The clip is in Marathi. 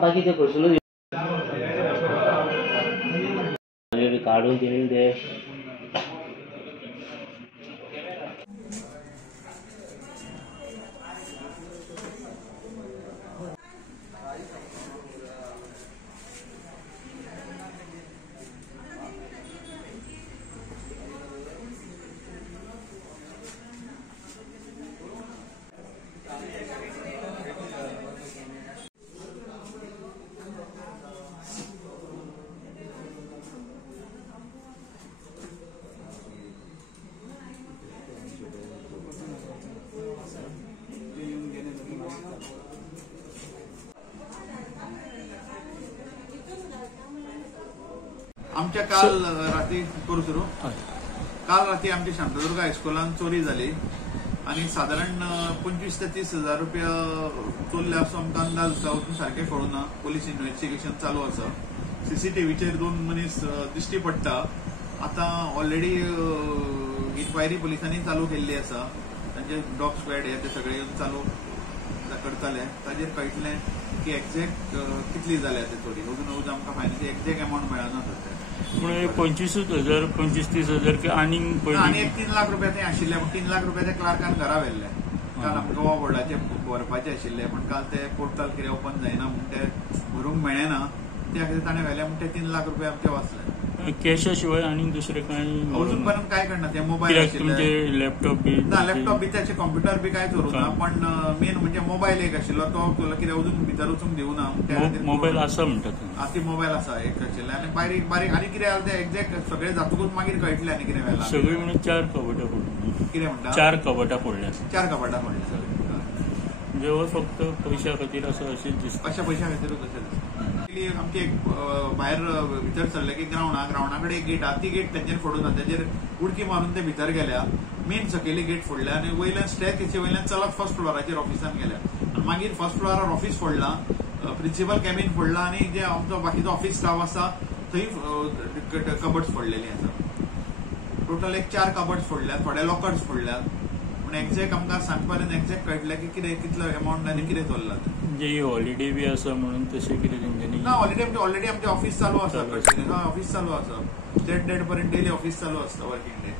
बाकी ते क्वेश्चन काढून तिने दे. आमच्या काल रात्री करू सुरू काल रात्री आमच्या शांतदुर्ग हायस्कुलान चोरी जाली आणि साधारण 25 ते 30 हजार रुपया चोरले असो आमकां अंदाज आसा. अजून सारखे कळुना. पोलीस इन्व्हेस्टिगेशन चालू आसा. सीसीटीव्हीचेर 2 मनीस दिश्टी पडटा. आता ऑलरेडी इन्क्वायरी पोलिसांनी चालू केल्ली आसा. तांचे डॉग स्क्वॉड हे ते सगळे चालू करतले. ताजेर कळटलें की एक्झॅक्ट कितली जाल्या ते चोरी. अजून आमकां फायनली एक्झॅक्ट अमावंट मेळना सध्या. 25,000 25-30 हजार की आनी एक 3 लाख रुपया ते आशिल्ले. 3 लाख रुपया ते क्लार्कान घरा व्हेल्ले. काल आमकां गोवा बोर्डाचे भरपाचे आशिल्ले पण काल ते पोर्टल कितें ओपन जायना म्हूण ते भरूंक मेळ्ळेना. त्या खातीर ताणें व्हेले म्हूण ते 3 लाख रुपया आमचे वाचले. कॅशा शिवाय आनी दुसरे काय अजून पर्यंत काय करना. ते मोबाईल आशिल्ले. लॅपटॉप बी ना लॅपटॉप बी त्याचे कॉम्प्युटर बी काय चोरूं ना. पण मेन म्हणजे मोबाईल एक आशिल्लो तो कितें अजून भितर वचूंक दिवना. मोबाईल आसा म्हणटात. ती मोबाईल आसा एक आशिल्ले आनी बारीक बारीक आनी कितें जालें ते एक्झॅक्ट सगळे जातकूच मागीर कळटलें आनी कितें व्हेलां. सगळी म्हणून 4 कबटां फोडली. कितें म्हणटा 4 कबटां फोडल्या. 4 कपाटां फोडल्या. म्हणजे फक्त पयशा खातीर असं अशेंच दिसता. अशा पैशा खातीरूच अशें दिसता. आमचे एक भायर भितर सरले की ग्राउंडा कडेन एक गेट आहा. ती गेट तेंचेर फोडून ताचेर उडकी मारून ते भितर गेल्या. मेन सकयली गेट फोडल्या आनी वयल्यान स्टेअरकेसी वयल्यान चलत फर्स्ट फ्लोराचेर ऑफिसान गेल्या. आनी मागीर फर्स्ट फ्लोरार ऑफिस फोडलां. प्रिन्सिपल कॅबिन फोडलां आनी जे आमचो बाकीचो ऑफिस स्टाफ आसा थंय कबर्ड्स फोडलेली आसा. टोटल एक 4 कबर्ड्स फोडल्यात. थोडे लॉकर्स फोडल्यात. पूण एक्झॅक्ट आमकां सांज पर्यंत एक्झॅक्ट कळटलें की कितें कितलो अमावंट आनी कितें चल्लां तें. म्हणजे ही हॉलिडे बी आसा म्हणून तशें कितें तेंच्यांनी ना. ऑलरेडी आमचें ऑफिस चालू आसा. ऑफिस चालू आसा. डेट पर्यंत डेली ऑफिस चालू आसता वर्किंग डे.